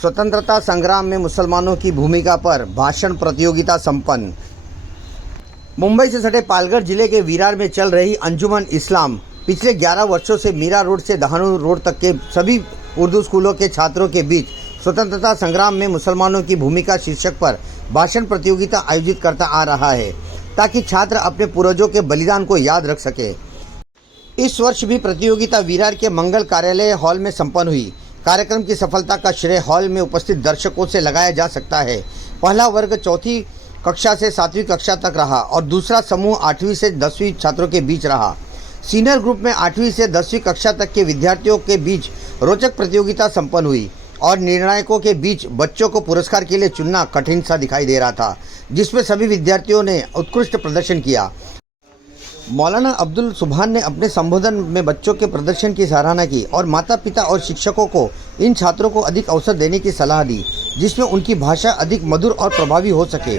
स्वतंत्रता संग्राम में मुसलमानों की भूमिका पर भाषण प्रतियोगिता संपन्न। मुंबई से सटे पालघर जिले के विरार में चल रही अंजुमन इस्लाम पिछले 11 वर्षों से मीरा रोड से दहानू रोड तक के सभी उर्दू स्कूलों के छात्रों के बीच स्वतंत्रता संग्राम में मुसलमानों की भूमिका शीर्षक पर भाषण प्रतियोगिता आयोजित करता आ रहा है, ताकि छात्र अपने पूर्वजों के बलिदान को याद रख सके। इस वर्ष भी प्रतियोगिता विरार के मंगल कार्यालय हॉल में संपन्न हुई। कार्यक्रम की सफलता का श्रेय हॉल में उपस्थित दर्शकों से लगाया जा सकता है। पहला वर्ग चौथी कक्षा से 7वीं कक्षा तक रहा और दूसरा समूह 8वीं से 10वीं छात्रों के बीच रहा। सीनियर ग्रुप में 8वीं से 10वीं कक्षा तक के विद्यार्थियों के बीच रोचक प्रतियोगिता संपन्न हुई और निर्णायकों के बीच बच्चों को पुरस्कार के लिए चुनना कठिन सा दिखाई दे रहा था, जिसमें सभी विद्यार्थियों ने उत्कृष्ट प्रदर्शन किया। मौलाना अब्दुल सुभान ने अपने संबोधन में बच्चों के प्रदर्शन की सराहना की और माता पिता और शिक्षकों को इन छात्रों को अधिक अवसर देने की सलाह दी, जिसमें उनकी भाषा अधिक मधुर और प्रभावी हो सके।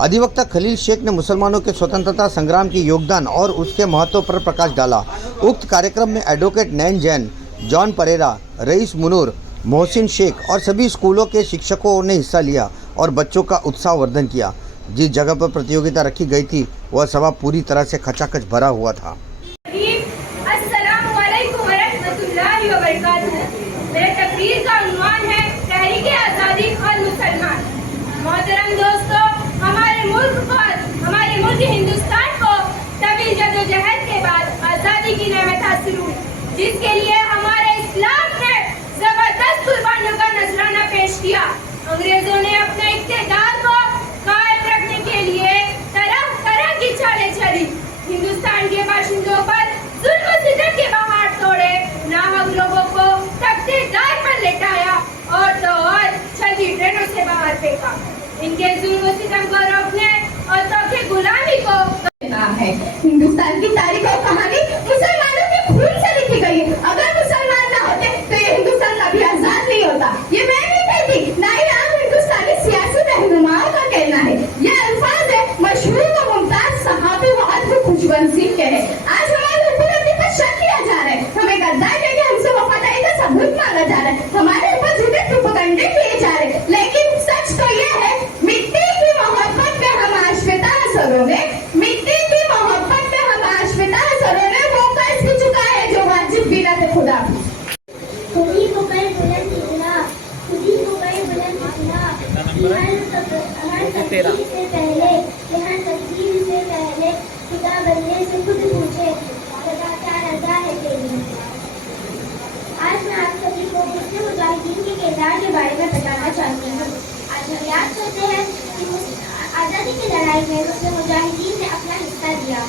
अधिवक्ता खलील शेख ने मुसलमानों के स्वतंत्रता संग्राम के योगदान और उसके महत्व पर प्रकाश डाला। उक्त कार्यक्रम में एडवोकेट नैन जैन, जॉन परेरा, रईस मुनूर, मोहसिन शेख और सभी स्कूलों के शिक्षकों ने हिस्सा लिया और बच्चों का उत्साहवर्धन किया। जिस जगह पर प्रतियोगिता रखी गई थी वह सभा पूरी तरह से खचाखच भरा हुआ था। मेरे तकरीर का उन्वान है तहरीक आज़ादी और मुसलमान। मोहतरम दोस्तों, हमारे मुल्क हिंदुस्तान को तवील जदोजहद के बाद आज़ादी की नेमत हासिल हुई, जिसके लिए हमारे इस्लाम ने जबरदस्त कुर्बानियों का नजराना पेश किया। अंग्रेजों ने अपने इक़्तिदार को कायम रखने के लिए तरह तरह की चालें चली। हिंदुस्तान के बाशिंदों पर जुल्म सितम के पहाड़ तोड़े, नाहक लोगों को तख्तेदार पर लेटाया और तो और चलती ट्रेनों से बाहर फेंका। इनके जुल्म सितम को रोकने और तोखे गुलामी को है। हिंदुस्तान की तारीख और कहानी मुसलमानों के खून से लिखी गई है। अगर मुसलमान न होते तो ये हिंदुस्तान कभी आजाद नहीं होता। ये मैं नहीं कहती, ना ही आम हिंदुस्तानी सियासी रहनुमाओं का कहना है। ये अल्फाज है मशहूर व मुमताज सहाबी व अदब खुशबंसी के है। आज हमारे हुकूमत पर शक किया जा रहा है, हमें गद्दार कहकर हमसे वफादारी का सबूत मांगा जा रहा है, हमारे ऊपर झूठे प्रोपेगेंडे किए जा रहे हैं। लेकिन सच तो यह है, मिट्टी की मोहब्बत में हम आश्रिता सरोगे, मिट्टी की मोहब्बत में हम आश्रिता सरोगे वो कर भी चुका है जो वाजिब बिना थे खुदा। खुदी को कर बुलंद इतना, खुदी को कर बुलंद इतना, हर तकदीर से पहले, यहाँ तकदीर से पहले खुदा बनने से खुद पूछे खुदा क्या रजा है तेरी। आज मैं आप सभी को मुस्लिम मुजाहिदीन के किरदार के बारे में बताना चाहती हूँ। आज हम याद करते हैं कि आज़ादी की लड़ाई में मुस्लिम मुजाहिदीन ने अपना हिस्सा दिया।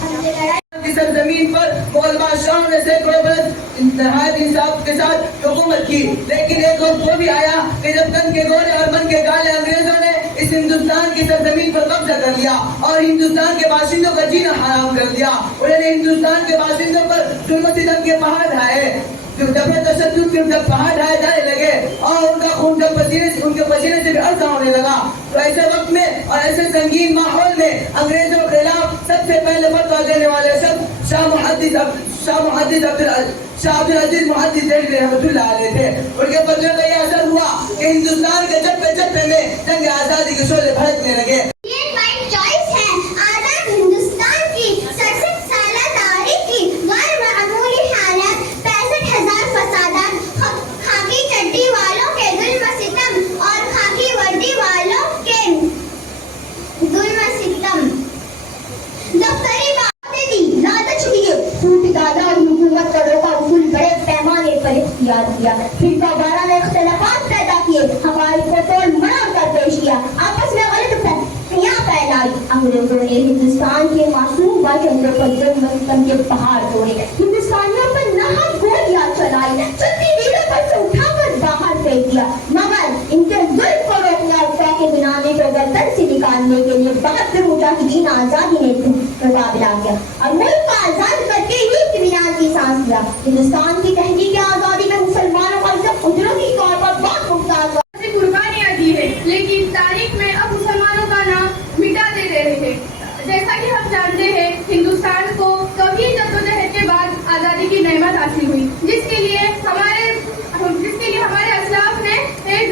हमने लड़ाई की सरजमीन पर मुगल बादशाहों ने सैकड़ों बरस इंतहाई इंसाफ के साथ हुकूमत की, लेकिन एक वक्त वो भी आया कि जब तन के गोरे और मन के काले अंग्रेजों ने इस हिंदुस्तान की सरजमीन पर कब्जा कर लिया और हिंदुस्तान के बाशिंदों का जीना हराम कर दिया। उन्होंने हिंदुस्तान के बाशिंदों पर जुल्म सितम के पहाड़ ढाए, तशद्दुद के जब पहाड़ ढाए जाने लगे और उनका खून जब उनके पसीने से भी अर्जा होने लगा, तो ऐसे वक्त में और ऐसे संगीन माहौल में अंग्रेजों के खिलाफ सबसे पहले फतवा देने वाले शख्स शाह अब्दुल अजीज मुहद्दिस देलवी रहमतुल्लाह अलैह थे। उनके फतवे का यह असर हुआ कि हिंदुस्तान के चप्पे चप्पे में जंग आजादी के शोले भड़कने लगे। किया, फिर दोबारा ने इख्तिलाफात पैदा किए, हमारी को तोड़ मरोड़ कर पेश किया, आपस में गलत फहमियां फैलाई। अंग्रेजों ने हिंदुस्तान के मासूम बच्चों पर जुल्म के पहाड़ तोड़े, हिंदुस्तानियों पर नाहक गोलियां चलाई, चुनती वीरों पर से उठाकर बाहर फेंक दिया। मगर इनके जुल्म को रोकने और के बिनाने को गर्दन से निकालने के लिए 72 मुजाहिदीन आजादी ने मुकाबला किया और मुल्क को आजाद करके ही इत्मीनान की सांस लिया। हिंदुस्तान की तहरीक आजादी में मुसलमानों का कुदरती तौर पर बहुत मुमताज कुर्बानियां दी है, लेकिन तारीख में अब मुसलमानों का नाम मिटा दे रहे हैं। जैसा कि हम जानते हैं, हिंदुस्तान को कभी जद्दोजहद के बाद आजादी की नेमत हासिल हुई, जिसके लिए हमारे अस्लाफ ने एक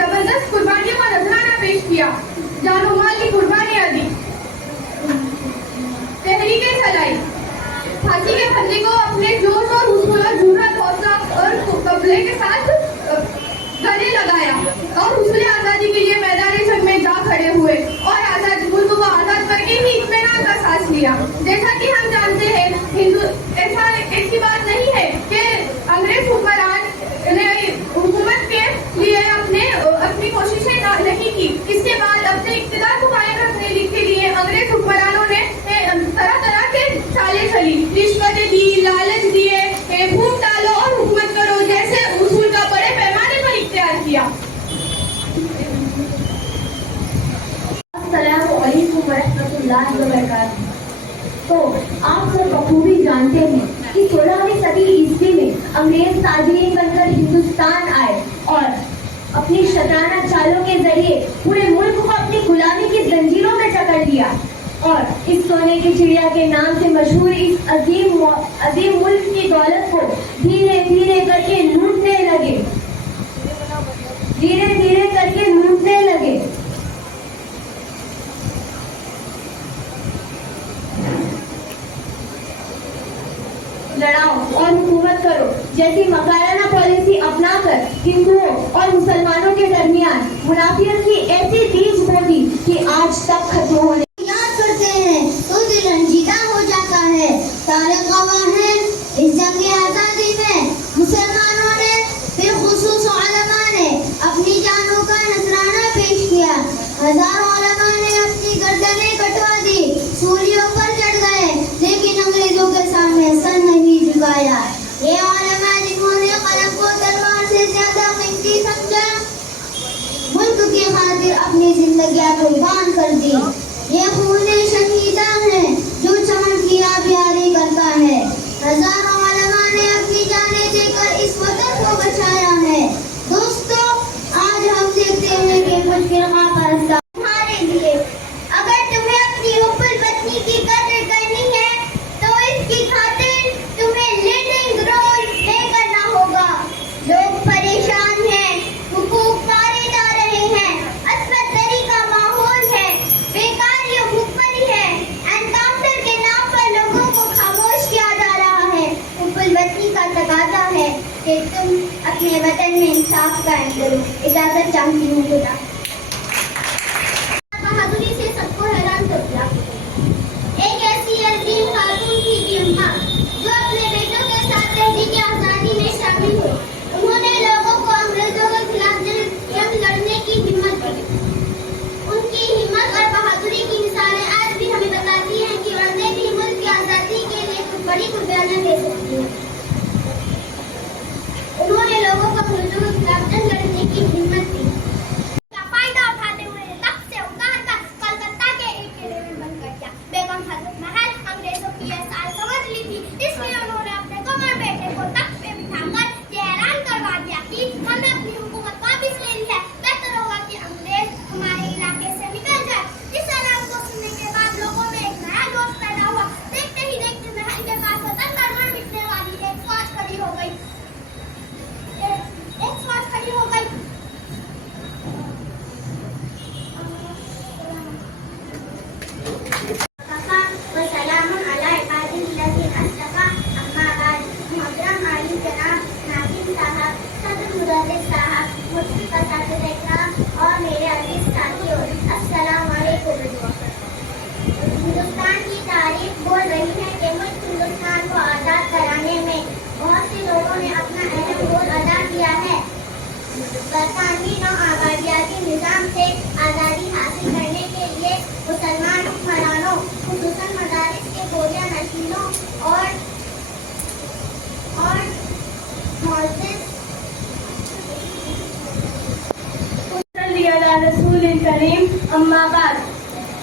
दिया। जैसा कि हम जानते हैं, हिंदू ऐसा एक ही बात नहीं है कि अंग्रेज हुक्मरान ने हुकूमत के लिए अपनी कोशिशें नहीं की। इसके बाद अपने इक़्तिदार को कायम रखने के लिए अंग्रेज हुक्मरानों ने तरह तरह के चालें चली, रिश्वतें दी, लालच दिए, फूट डालो और हुकूमत करो जैसे उसूल का बड़े पैमाने पर इख्तियार किया। अस्सलामुअलैकुम वरहमतुल्लाहि वबरकातुहू। तो आप सब बखूबी जानते हैं कि 16वीं सदी ईस्वी में अंग्रेज ताजरीन बनकर हिंदुस्तान आए और अपनी शतराना चालों के जरिए पूरे मुल्क को अपनी गुलामी की जंजीरों में जकड़ लिया और इस सोने की चिड़िया के नाम से मशहूर इस अजीम मुल्क की दौलत को धीरे धीरे करके लूटने लगे। लड़ाओ और हुकूमत करो जैसी मकाराना पॉलिसी अपनाकर हिंदुओं और मुसलमानों के दरमियान मुनाफियत की ऐसी बीज बो दी कि आज तक खत्म होने याद करते हैं तो दिल रंजीदा हो जाता है। सारे गवाह हैं इस जंग आजादी में मुसलमानों ने फिर खुसूस उलमा ने अपनी जानों का नजराना पेश किया। हजारों उलमा ने अपनी गर्दनें कटवा दी, सूलियों पर चढ़ गए, लेकिन अंग्रेजों के सामने सर नहीं झुकाया। ये उलमा जिन्होंने कलम को तलवार से ज्यादा कीमती समझा, मुल्क की खातिर अपनी जिंदगियां कुर्बान कर दी। ये खूने शहीदा है जो चमन की आबियारी करता है। हजारों उलमा ने अपनी जानें देकर इस वतन को बचाया है। दोस्तों, आज हम देखते हैं कि कुछ फिरका परस्ता तुम्हारे लिए अगर तुम्हें अपनी हुब्बुल वतनी की कदर करनी है तो इसकी खातिर तुम्हें लीडिंग रोल प्ले करना होगा। लोग परेशान हैं, हुकूक पारे जा रहे हैं, असमंजरी का माहौल है, बेकारी और भुखमरी है, एनकाउंटर के नाम पर लोगों को खामोश किया जा रहा है। हुब्बुल वतनी का तकाजा है कि तुम अपने वतन में इंसाफ कायम करो। इजाजत चाहती हूँ। खुदा बहादुरी से सबको हैरान कर दिया। एक ऐसी अजीम खातून थी कि अम्मा जो अपने बेटों के साथ तहरीक आजादी में शामिल हुई। उन्होंने लोगों को अंग्रेजों के खिलाफ जंग लड़ने की हिम्मत दी। उनकी हिम्मत और बहादुरी की मिसालें आज भी हमें बताती हैं कि औरतें भी मुल्क की आजादी के लिए कुछ बड़ी कुर्बानियां दे सकती हैं। उन्होंने लोगों को अंग्रेजों के खिलाफ जंग लड़ने की हिम्मत दी। का फायदा उठाते हुए तख्त से उतारकर कलकत्ता के एक किले में बंद कर दिया। बेगम हजरत महल अंग्रेजों की यह साल समझ ली थी, इसलिए उन्होंने अपने कमर बेटे को तख्त पे बिठाकर ये ऐलान करवा दिया कि हमने अपनी हुकूमत वापस ले ली है। बेहतर होगा कि अंग्रेज हमारे इलाके से निकल जाए। इस ऐलान को सुनने के बाद लोगों में एक नया जोश पैदा हुआ। देखते ही देखते महल के पास वतन मरमर मिटने वाली एक फौज खड़ी हो गई। हिंदुस्तान की तारीख बोल रही है कि मुल्क हिंदुस्तान को आज़ाद कराने में बहुत से लोगों ने अपना अहम रोल अदा किया है। बरतानवी नौआबादियाती निज़ाम से आज़ादी हासिल करने के लिए मुसलमान हुक्मरानों, खुसूसन मदारिस के गोलियां नशीनों और रसूल करीम अम्मा बाद।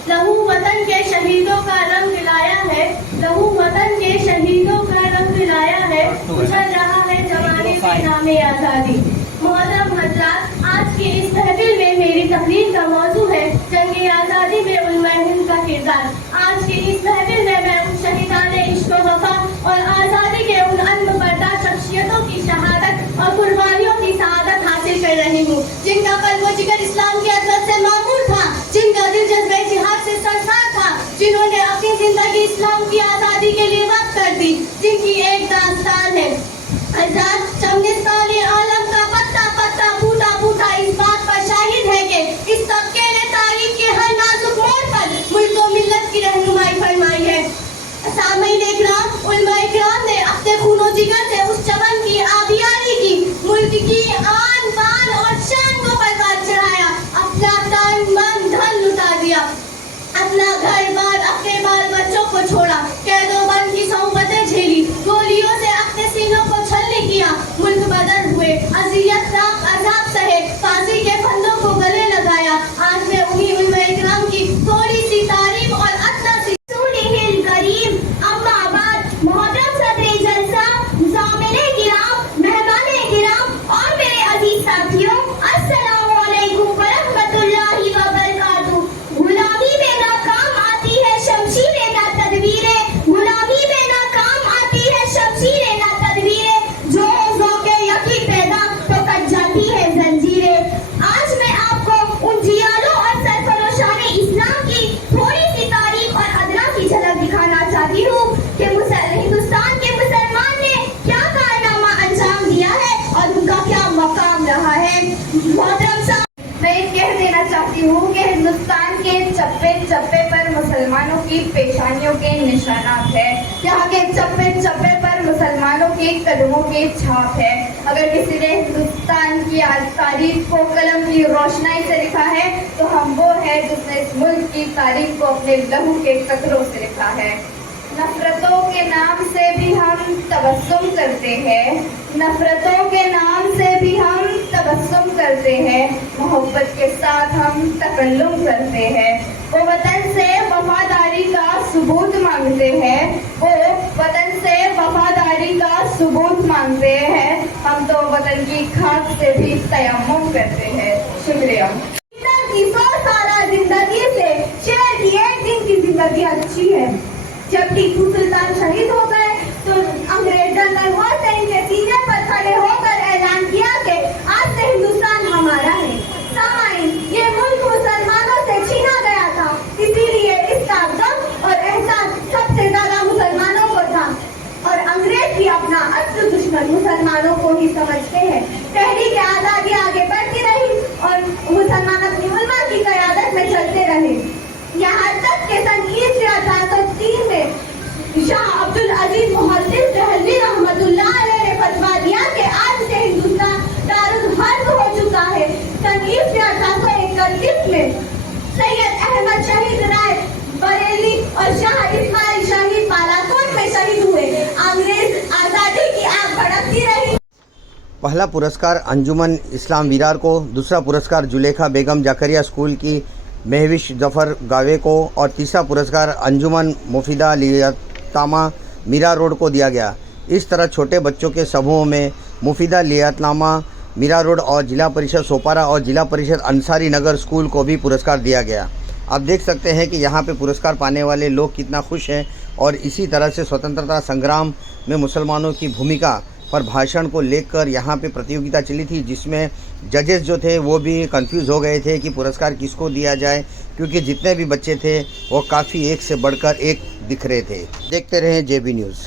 लहू वतन के शहीदों का रंग दिलाया है, लहू वतन के शहीदों का रंग दिलाया है, उछल रहा है जवानी के नामे आज़ादी। मोहतरम हज़रात, आज की इस महफिल में मेरी तकरीर का मौजू है जंग आज़ादी में उलमा हिंद का किरदार। आज की इस महफिल में मैं उन शहीदाने इश्क व वफा और आज़ादी के उन अनबर्दाश्त शख्सियतों की शहादत और कुर्बानियों की सआदत हासिल कर रही हूँ, जिनका कल्ब व जिगर इस्लाम की अज़मत से मामूर था, जिनका दिल जज्बे जिहाद से सरसार था, जिन्होंने अपनी जिंदगी इस्लाम की आज़ादी के लिए वक्त कर दी, जिनकी एक दास्तान है। आज़ाद चंगिस्तान आलम का को छोड़ा, कैदोबंद की सोबतें झेली, गोलियों से अपने सीनों को छल्ले किया, मुल्क बदर हुए, अजियत नाक अजाब सहे, फांसी के फंदों को गले लगाया। आज मैं उन्हीं उलमा इकराम की थोड़ी सी तारीफ और अदना सी सुनील करीम अम्माबाद मोहतरम सदर जलसा, ज़ामिने किराम, मेहमाने किराम और मेरे अजीज साथियों, अस्सलामु अलैकुम व रहमतुल्लाहि व बरकातुहू। गुलामी में नाकाम आती है शमशीरें ना तदबीरें, गुलामी में नाकाम आती है शमशीरें ना तदबीरें, जो ज़ौक़े यकी पैदा तो कट जाती है जंजीरें। आज मैं आपको उन जियालों और सरफरोशाने इस्लाम की थोड़ी सी तारीख और अदना की झलक दिखाना चाहती हूँ कि हिंदुस्तान के मुसलमान ने क्या कारनामा अंजाम दिया है और उनका क्या मकाम रहा है। मोहतरम साहब, मैं कह देना चाहती हूँ कि हिंदुस्तान के चप्पे चप्पे पर मुसलमानों की पेशानियों के निशानात है। यहाँ के चप्पे चप्पे पर मुसलमानों के कदमों के छाप है। अगर किसी ने हिंदुस्तान की तारीख को कलम की रोशनाई से लिखा है तो हम वो है जिसने इस मुल्क की तारीख को अपने लहू के कतरों से लिखा है। नफरतों के नाम से भी हम तबस्सुम करते हैं, नफरतों के नाम से भी हम तबस्सुम करते हैं, मोहब्बत के साथ हम तकल्लुम करते हैं। वो वतन से वफादारी का सबूत मांगते हैं, वो वतन से वफादारी का सबूत मांगते हैं, हम तो वतन की खाक से भी तयम्मुम करते हैं। शुक्रिया। की 100 साल जिंदगी से शेर की एक दिन की जिंदगी अच्छी है। जब टीपू सुल्तान शहीद हो गए तो अंग्रेज जनरल हुसैन के सीने पर खड़े होकर ऐलान किया कि आज से हिंदुस्तान हमारा है। सामाइन, ये मुल्क मुसलमानों से छीना गया था, इसीलिए इसका गम और एहसास सबसे ज्यादा मुसलमानों को था और अंग्रेज भी अपना असली दुश्मन मुसलमानों को ही समझते हैं। तहरीक आजादी आगे बढ़ती रही और मुसलमान अपनी उलमा की क़यादत में चलते रहे। यहाँ तक के सन 1803 में शाह अब्दुल अजीज मुहद्दिस दहलवी रहमतुल्लाह अलैह ने फतवा दिया कि आज से हिंदुस्तान दारुल हर्ब हो चुका है। सन 1831 में सैयद अहमद शहीद राय बरेली और शाह इस्माइल शहीद बालाकोट में शहीद हुए। अंग्रेज आजादी की आग भड़कती रही। पहला पुरस्कार अंजुमन इस्लाम विरार को, दूसरा पुरस्कार जुलेखा बेगम जकरिया स्कूल की महविश जफर गावे को और तीसरा पुरस्कार अंजुमन मुफीदा लियातनामा मीरा रोड को दिया गया। इस तरह छोटे बच्चों के समूह में मुफीदा लियातनामा मीरा रोड और जिला परिषद सोपारा और जिला परिषद अंसारी नगर स्कूल को भी पुरस्कार दिया गया। आप देख सकते हैं कि यहाँ पे पुरस्कार पाने वाले लोग कितना खुश हैं और इसी तरह से स्वतंत्रता संग्राम में मुसलमानों की भूमिका पर भाषण को लेकर यहाँ पे प्रतियोगिता चली थी, जिसमें जजेस जो थे वो भी कंफ्यूज हो गए थे कि पुरस्कार किसको दिया जाए, क्योंकि जितने भी बच्चे थे वो काफ़ी एक से बढ़कर एक दिख रहे थे। देखते रहें JB न्यूज़।